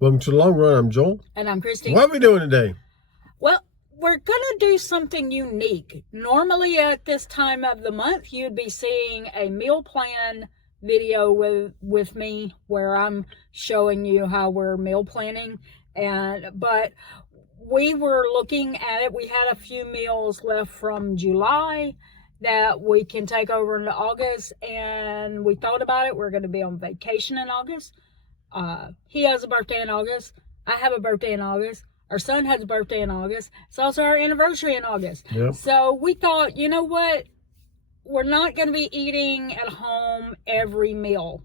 Welcome to the Long Run. I'm Joel. And I'm Christy. What are we doing today? Well, we're going to do something unique. Normally at this time of the month, you'd be seeing a meal plan video with me where I'm showing you how we're meal planning. But we were looking at it. We had a few meals left from July that we can take over into August. And we thought about it. We're going to be on vacation in August. He has a birthday in August. I have a birthday in August. Our son has a birthday in August. It's also our anniversary in August. Yep. So we thought, you know what? We're not going to be eating at home every meal.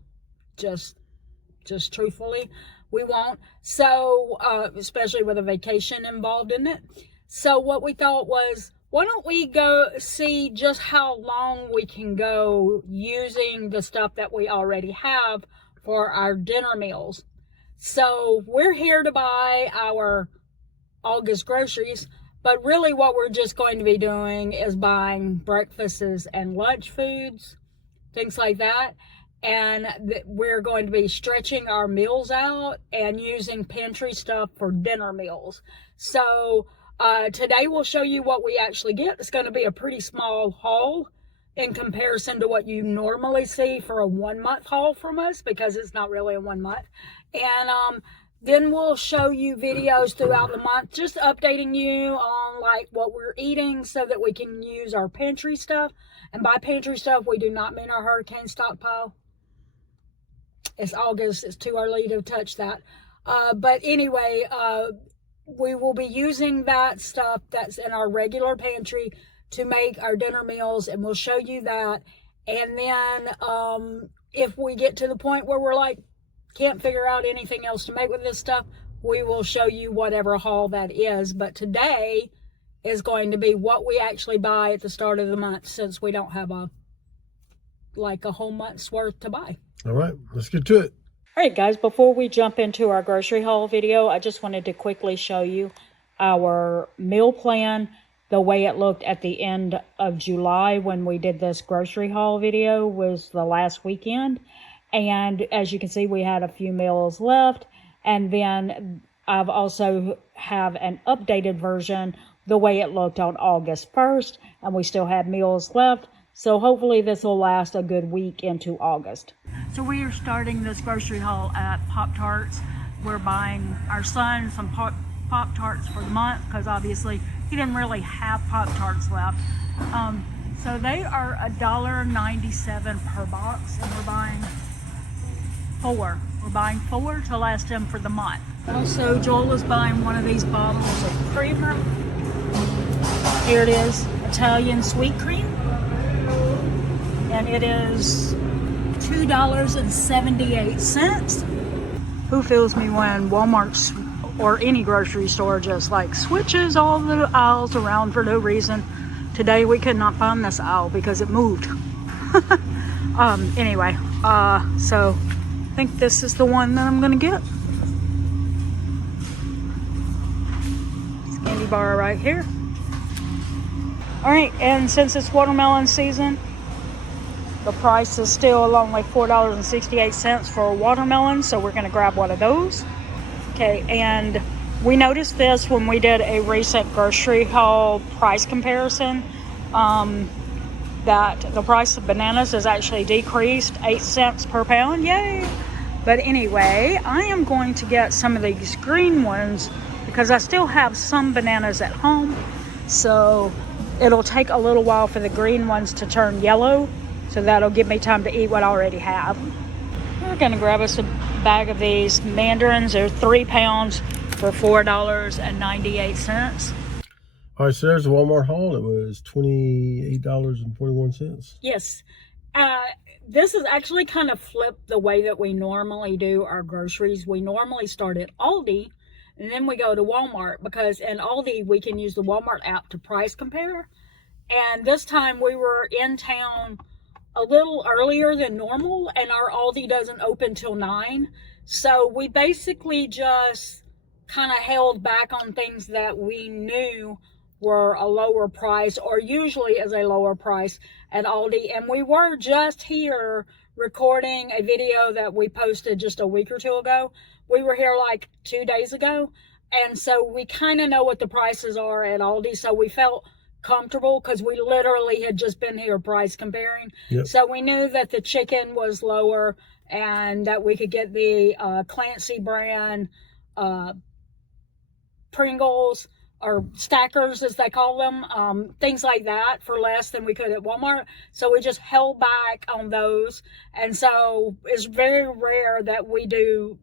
Just truthfully, we won't. So, especially with a vacation involved in it. So what we thought was, why don't we go see just how long we can go using the stuff that we already have for our dinner meals. So we're here to buy our August groceries, but really what we're just going to be doing is buying breakfasts and lunch foods, things like that. And we're going to be stretching our meals out and using pantry stuff for dinner meals. So today we'll show you what we actually get. It's going to be a pretty small haul in comparison to what you normally see for a 1 month haul from us, because it's not really a 1 month. And then we'll show you videos throughout the month, just updating you on like what we're eating so that we can use our pantry stuff. And by pantry stuff, we do not mean our hurricane stockpile. It's August, it's too early to touch that. But anyway, we will be using that stuff that's in our regular pantry to make our dinner meals, and we'll show you that. And then if we get to the point where we're like, can't figure out anything else to make with this stuff, we will show you whatever haul that is. But today is going to be what we actually buy at the start of the month, since we don't have a whole month's worth to buy. All right, let's get to it. All right, guys, before we jump into our grocery haul video, I just wanted to quickly show you our meal plan, the way it looked at the end of July when we did this grocery haul video. Was the last weekend. And as you can see, we had a few meals left. And then I've also have an updated version, the way it looked on August 1st. And we still have meals left. So hopefully this will last a good week into August. So we are starting this grocery haul at Pop-Tarts. We're buying our son some Pop-Tarts for the month, because obviously he didn't really have Pop-Tarts left. So they are $1.97 per box, and we're buying 4. We're buying 4 to last him for the month. Also, Joel is buying one of these bottles of creamer. Here it is, Italian sweet cream. And it is $2.78. Who feels me when Walmart's or any grocery store just like switches all the aisles around for no reason? Today we could not find this aisle because it moved. Anyway, so I think this is the one that I'm gonna get. This candy bar right here. All right, and since it's watermelon season, the price is still only $4.68 for a watermelon, so we're gonna grab one of those. Okay, and we noticed this when we did a recent grocery haul price comparison, that the price of bananas has actually decreased 8 cents per pound. Yay! But anyway, I am going to get some of these green ones because I still have some bananas at home. So it'll take a little while for the green ones to turn yellow. So that'll give me time to eat what I already have. We're gonna grab us a bag of these mandarins. They're 3 pounds for $4.98. All right, so there's the Walmart haul. It was $28.41. Yes. This is actually kind of flipped the way that we normally do our groceries. We normally start at Aldi and then we go to Walmart, because in Aldi we can use the Walmart app to price compare. And this time we were in town a little earlier than normal, and our Aldi doesn't open till 9. So we basically just kind of held back on things that we knew were a lower price, or usually is a lower price at Aldi. And we were just here recording a video that we posted just a week or two ago we were here like 2 days ago, and so we kind of know what the prices are at Aldi, so we felt comfortable because we literally had just been here price comparing. Yep. So we knew that the chicken was lower and that we could get the Clancy brand Pringles or stackers, as they call them, things like that for less than we could at Walmart. So we just held back on those. And so it's very rare that we do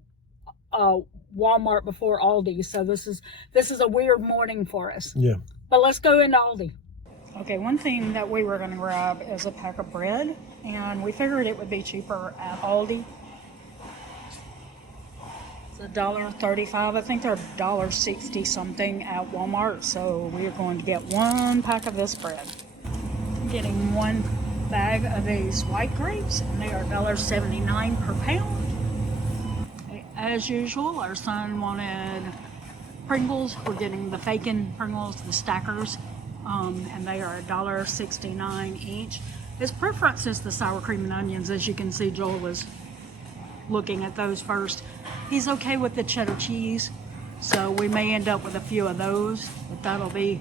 Walmart before Aldi. So this is a weird morning for us. Yeah. But let's go into Aldi. Okay, one thing that we were going to grab is a pack of bread, and we figured it would be cheaper at Aldi. $1.35. I think they're $1.60 something at Walmart, so we are going to get one pack of this bread. I'm getting one bag of these white grapes, and they are $1.79 per pound. As usual, our son wanted Pringles. We're getting the Fakin Pringles, the stackers, and they are $1.69 each. His preference is the sour cream and onions. As you can see, Joel was looking at those first. He's okay with the cheddar cheese, so we may end up with a few of those, but that'll be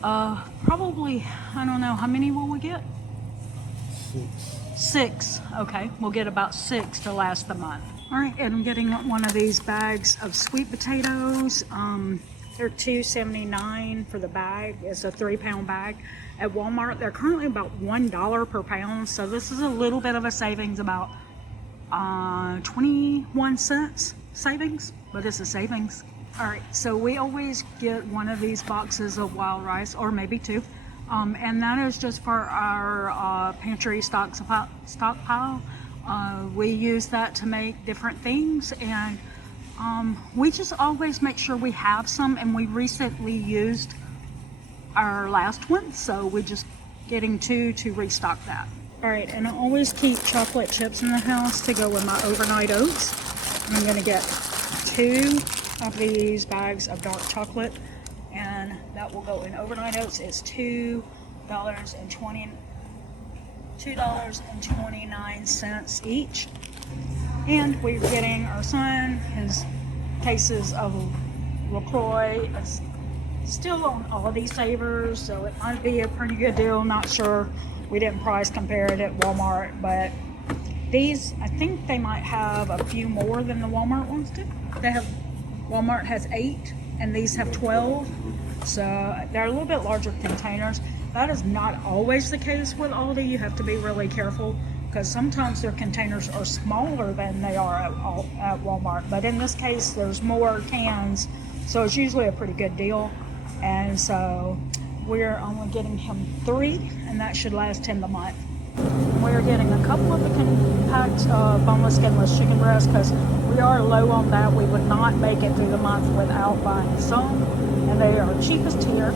probably, I don't know, how many will we get? 6. Okay, we'll get about 6 to last the month. All right, and I'm getting one of these bags of sweet potatoes. They're $2.79 for the bag. It's a 3-pound bag. At Walmart, they're currently about $1 per pound, so this is a little bit of a savings, about 21 cents savings, but it's a savings. All right, so we always get one of these boxes of wild rice, or maybe 2, and that is just for our pantry stockpile. We use that to make different things, and we just always make sure we have some, and we recently used our last one, so we're just getting 2 to restock that. All right, and I always keep chocolate chips in the house to go with my overnight oats. I'm gonna get 2 of these bags of dark chocolate, and that will go in overnight oats. It's $2.29 each. And we're getting our son his cases of LaCroix. It's still on Aldi Savers, so it might be a pretty good deal, not sure. We didn't price compare it at Walmart, but these, I think they might have a few more than the Walmart ones do. Walmart has 8 and these have 12, so they're a little bit larger containers. That is not always the case with Aldi. You have to be really careful because sometimes their containers are smaller than they are at Walmart, but in this case there's more cans, so it's usually a pretty good deal. And so we're only getting him 3, and that should last him the month. We're getting a couple of the packed boneless, skinless chicken breasts because we are low on that. We would not make it through the month without buying some, and they are cheapest here.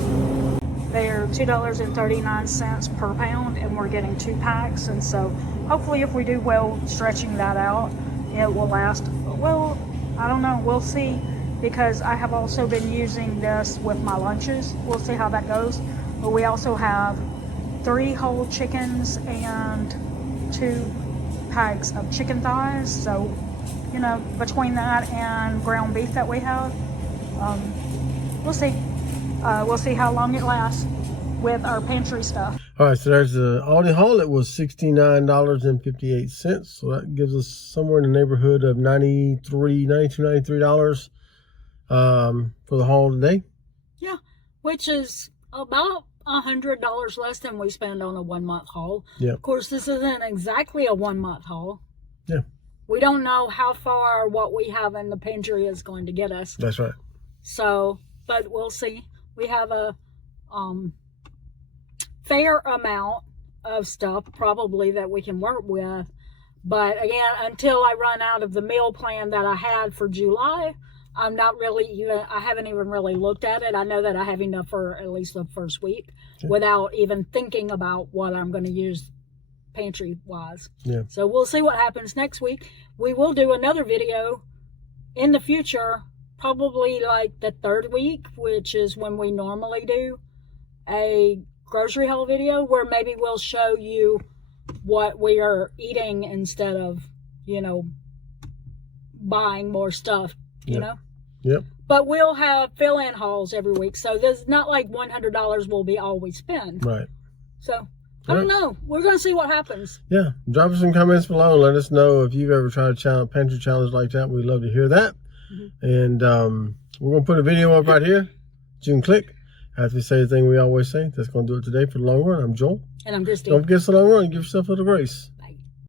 They are $2.39 per pound, and we're getting 2 packs. And so hopefully if we do well stretching that out, it will last. Well, I don't know. We'll see, because I have also been using this with my lunches. We'll see how that goes. But we also have 3 whole chickens and 2 packs of chicken thighs. So, you know, between that and ground beef that we have, we'll see. We'll see how long it lasts with our pantry stuff. All right, so there's the Aldi haul. It was $69.58. So that gives us somewhere in the neighborhood of $93 for the haul today. Yeah, which is about $100 less than we spend on a 1-month haul. Yeah. Of course, this isn't exactly a 1-month haul. Yeah. We don't know how far what we have in the pantry is going to get us. That's right. So, but we'll see. We have a fair amount of stuff probably that we can work with. But again, until I run out of the meal plan that I had for July, I haven't even really looked at it. I know that I have enough for at least the first week without even thinking about what I'm going to use pantry wise. Yeah. So we'll see what happens next week. We will do another video in the future, probably like the 3rd week, which is when we normally do a grocery haul video, where maybe we'll show you what we are eating instead of, you know, buying more stuff, you Yep. know. Yep. But we'll have fill-in hauls every week, so there's not like $100 will be all we spend. Right. So I don't know. We're gonna see what happens. Yeah. Drop us some comments below and let us know if you've ever tried a pantry challenge like that. We'd love to hear that. And we're going to put a video up right here. You can click. After we say the thing we always say, that's going to do it today for the long run. I'm Joel. And I'm Christy. Don't forget the long run. Give yourself a little grace.